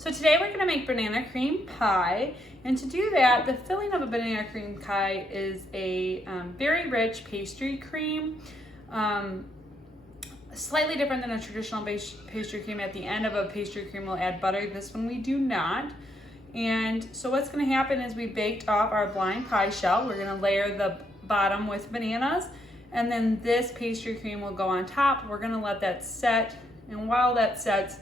So today we're going to make banana cream pie, and to do that, the filling of a banana cream pie is a very rich pastry cream, slightly different than a traditional pastry cream. At the end of a pastry cream we'll add butter. This one we do not. And so what's going to happen is we baked off our blind pie shell. We're going to layer the bottom with bananas, and then this pastry cream will go on top. We're going to let that set, and while that sets,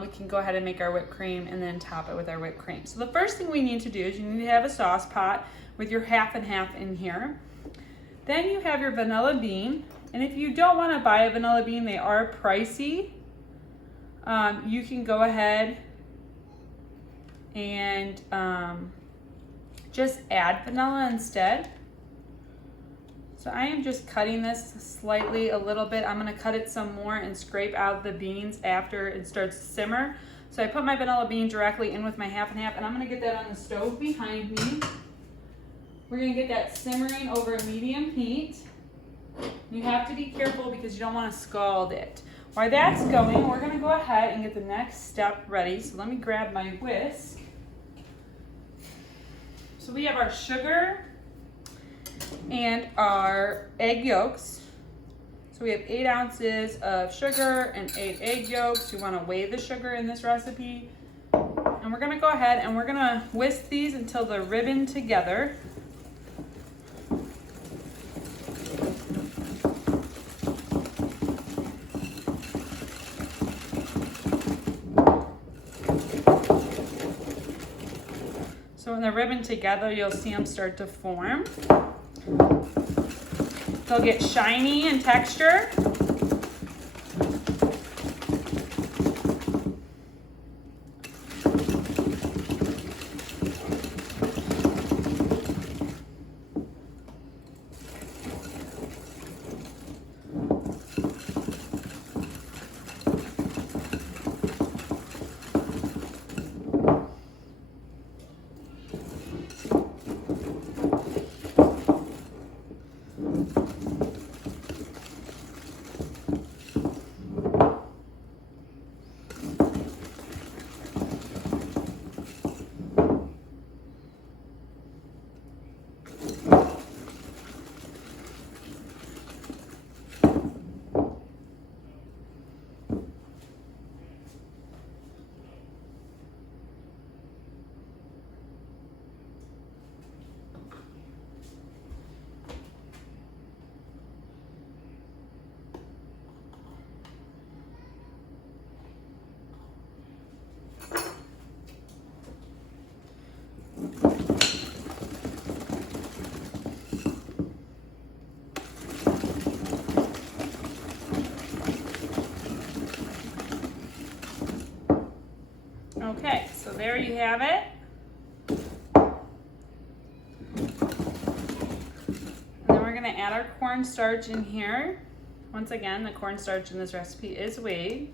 we can go ahead and make our whipped cream and then top it with our whipped cream. So the first thing we need to do is you need to have a sauce pot with your half and half in here. Then you have your vanilla bean, and if you don't want to buy a vanilla bean, they are pricey. You can go ahead and just add vanilla instead. So I am just cutting this slightly a little bit. I'm gonna cut it some more and scrape out the beans after it starts to simmer. So I put my vanilla bean directly in with my half and half, and I'm gonna get that on the stove behind me. We're gonna get that simmering over a medium heat. You have to be careful because you don't wanna scald it. While that's going, we're gonna go ahead and get the next step ready. So let me grab my whisk. So we have our sugar and our egg yolks. So we have 8 ounces of sugar and 8 egg yolks. You want to weigh the sugar in this recipe. And we're going to go ahead and we're going to whisk these until they're ribboned together. So when they're ribboned together, you'll see them start to form. They'll get shiny in texture. Okay, so there you have it. And then we're gonna add our cornstarch in here. Once again, the cornstarch in this recipe is weighed.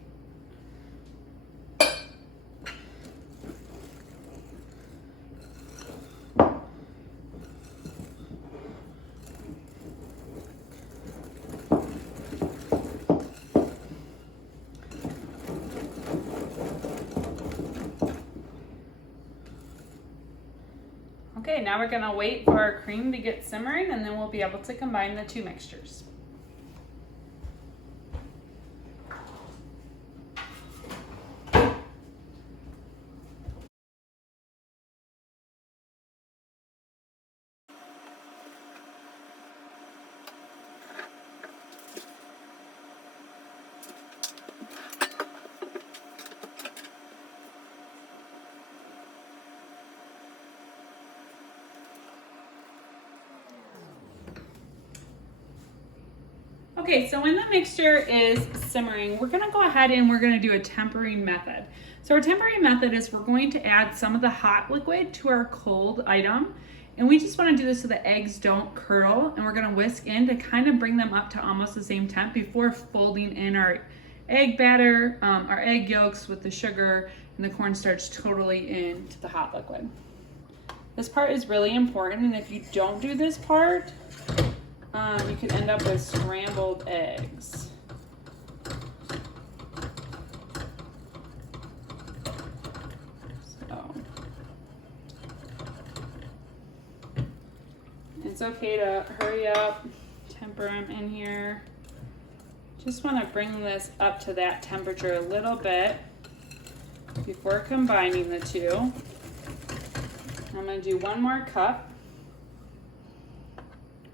Okay, now we're gonna wait for our cream to get simmering, and then we'll be able to combine the two mixtures. Okay, so when the mixture is simmering, we're gonna go ahead and we're gonna do a tempering method. So our tempering method is we're going to add some of the hot liquid to our cold item. And we just wanna do this so the eggs don't curdle, and we're gonna whisk in to kind of bring them up to almost the same temp before folding in our egg batter, our egg yolks with the sugar and the cornstarch totally into the hot liquid. This part is really important, and if you don't do this part, you can end up with scrambled eggs. it's okay to hurry up, temper them in here. Just want to bring this up to that temperature a little bit before combining the two. I'm going to do one more cup.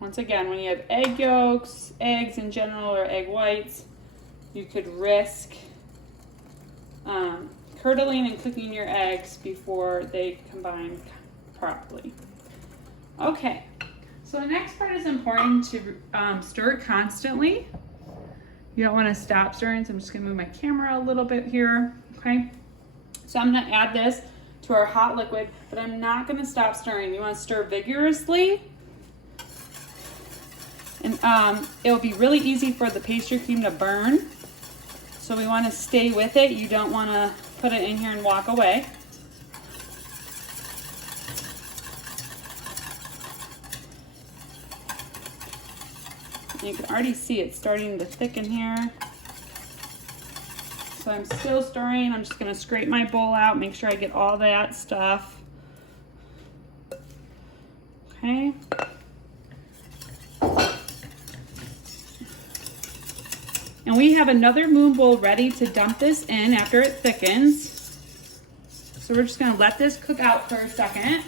Once again, when you have egg yolks, eggs in general, or egg whites, you could risk curdling and cooking your eggs before they combine properly. Okay, so the next part is important to stir it constantly. You don't want to stop stirring, so I'm just going to move my camera a little bit here. Okay, so I'm going to add this to our hot liquid, but I'm not going to stop stirring. You want to stir vigorously, and it'll be really easy for the pastry cream to burn. So we want to stay with it. You don't want to put it in here and walk away. You can already see it starting to thicken here. So I'm still stirring. I'm just going to scrape my bowl out, make sure I get all that stuff. Okay. And we have another moon bowl ready to dump this in after it thickens. So we're just going to let this cook out for a second.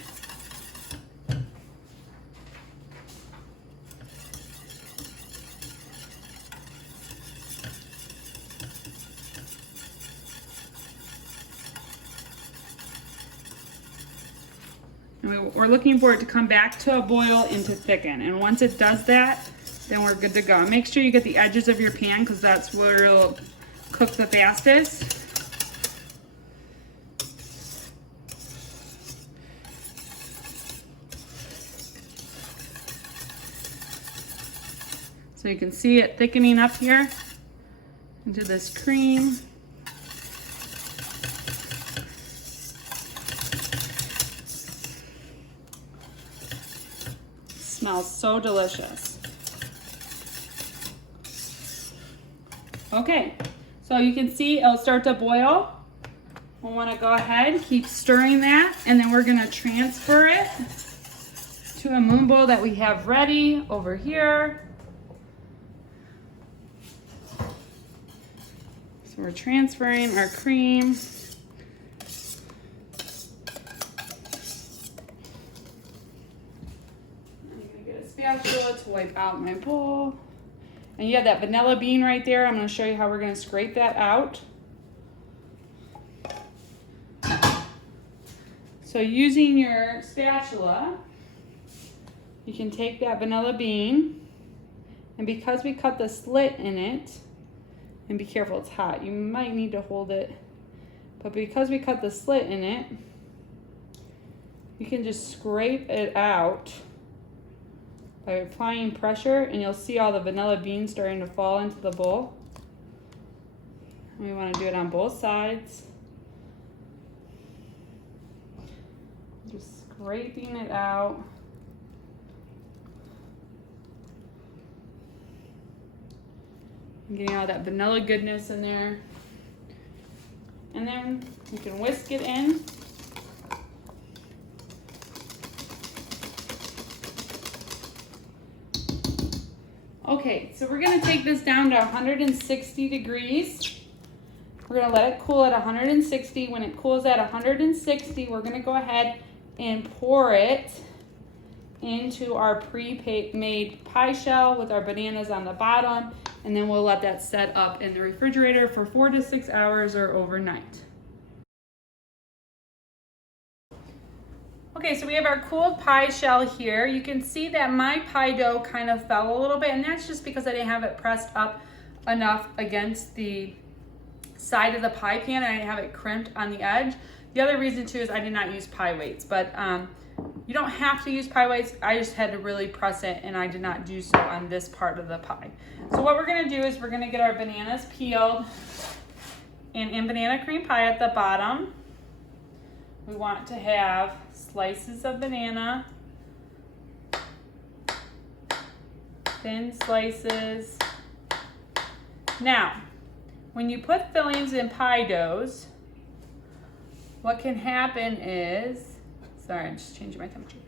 And we're looking for it to come back to a boil and to thicken. And once it does that, then we're good to go. Make sure you get the edges of your pan because that's where it'll cook the fastest. So you can see it thickening up here into this cream. Smells so delicious. Okay, so you can see it'll start to boil. We'll want to go ahead, keep stirring that, and then we're going to transfer it to a moon bowl that we have ready over here. So we're transferring our cream. I'm going to get a spatula to wipe out my bowl. And you have that vanilla bean right there. I'm going to show you how we're going to scrape that out. So using your spatula, you can take that vanilla bean, and because we cut the slit in it, and be careful, it's hot, you might need to hold it, but because we cut the slit in it, you can just scrape it out by applying pressure, and you'll see all the vanilla beans starting to fall into the bowl. And we want to do it on both sides. Just scraping it out. And getting all that vanilla goodness in there. And then you can whisk it in. Okay, so we're going to take this down to 160 degrees. We're going to let it cool at 160. When it cools at 160, we're going to go ahead and pour it into our pre-made pie shell with our bananas on the bottom, and then we'll let that set up in the refrigerator for 4 to 6 hours or overnight. Okay, so we have our cooled pie shell here. You can see that my pie dough kind of fell a little bit, and that's just because I didn't have it pressed up enough against the side of the pie pan, and I didn't have it crimped on the edge. The other reason too is I did not use pie weights, but you don't have to use pie weights. I just had to really press it, and I did not do so on this part of the pie. So what we're gonna do is we're gonna get our bananas peeled, and in banana cream pie at the bottom, we want to have slices of banana, thin slices. Now, when you put fillings in pie doughs, what can happen is, sorry, I'm just changing my temperature.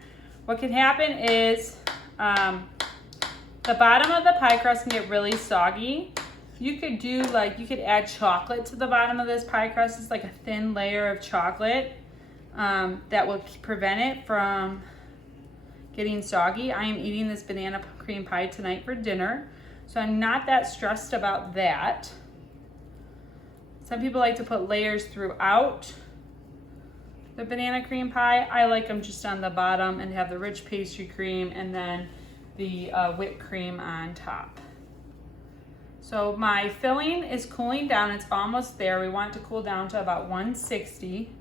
What can happen is The bottom of the pie crust can get really soggy. You could do you could add chocolate to the bottom of this pie crust. It's like a thin layer of chocolate that will prevent it from getting soggy. I am eating this banana cream pie tonight for dinner, so I'm not that stressed about that. Some people like to put layers throughout the banana cream pie. I like them just on the bottom and have the rich pastry cream and then the whipped cream on top. So my filling is cooling down. It's almost there. We want it to cool down to about 160.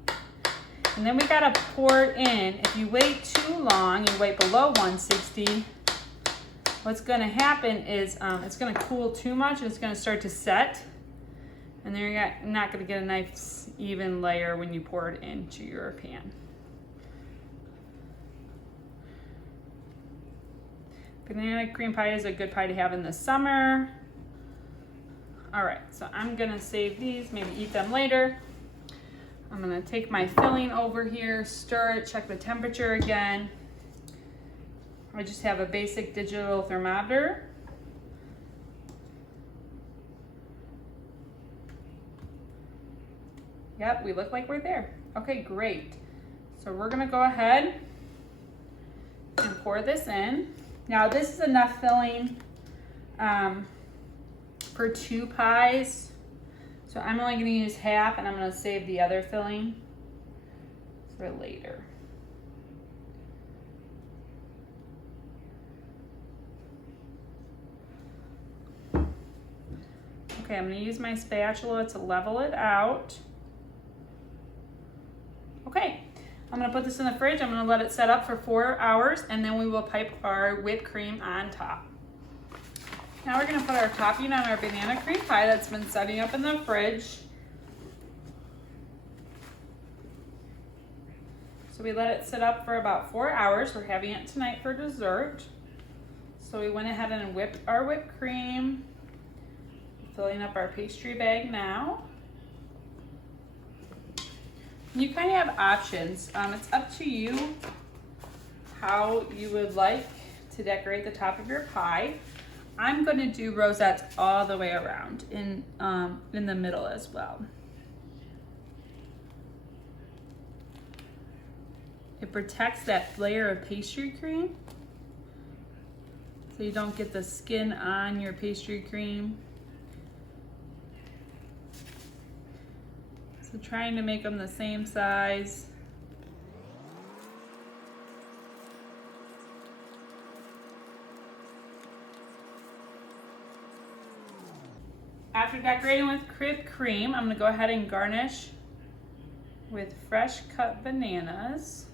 And then we gotta pour it in. If you wait too long, you wait below 160, what's gonna happen is it's gonna cool too much and it's gonna start to set. And then you're not gonna get a nice even layer when you pour it into your pan. Banana cream pie is a good pie to have in the summer. All right, so I'm gonna save these, maybe eat them later. I'm gonna take my filling over here, stir it, check the temperature again. I just have a basic digital thermometer. Yep, we look like we're there. Okay, great. So we're gonna go ahead and pour this in. Now this is enough filling for 2 pies. So I'm only gonna use half and I'm gonna save the other filling for later. Okay, I'm gonna use my spatula to level it out. Okay, I'm gonna put this in the fridge. I'm gonna let it set up for 4 hours and then we will pipe our whipped cream on top. Now we're gonna put our topping on our banana cream pie that's been setting up in the fridge. So we let it sit up for about 4 hours. We're having it tonight for dessert. So we went ahead and whipped our whipped cream, filling up our pastry bag now. You kind of have options. It's up to you how you would like to decorate the top of your pie. I'm going to do rosettes all the way around in the middle as well. It protects that layer of pastry cream so you don't get the skin on your pastry cream. So trying to make them the same size. After decorating with whipped cream, I'm going to go ahead and garnish with fresh cut bananas.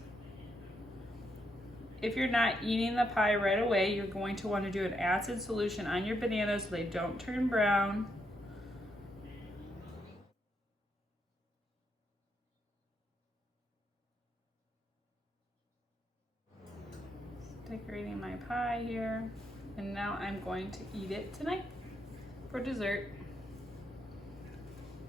If you're not eating the pie right away, you're going to want to do an acid solution on your bananas so they don't turn brown. Decorating my pie here, and now I'm going to eat it tonight for dessert.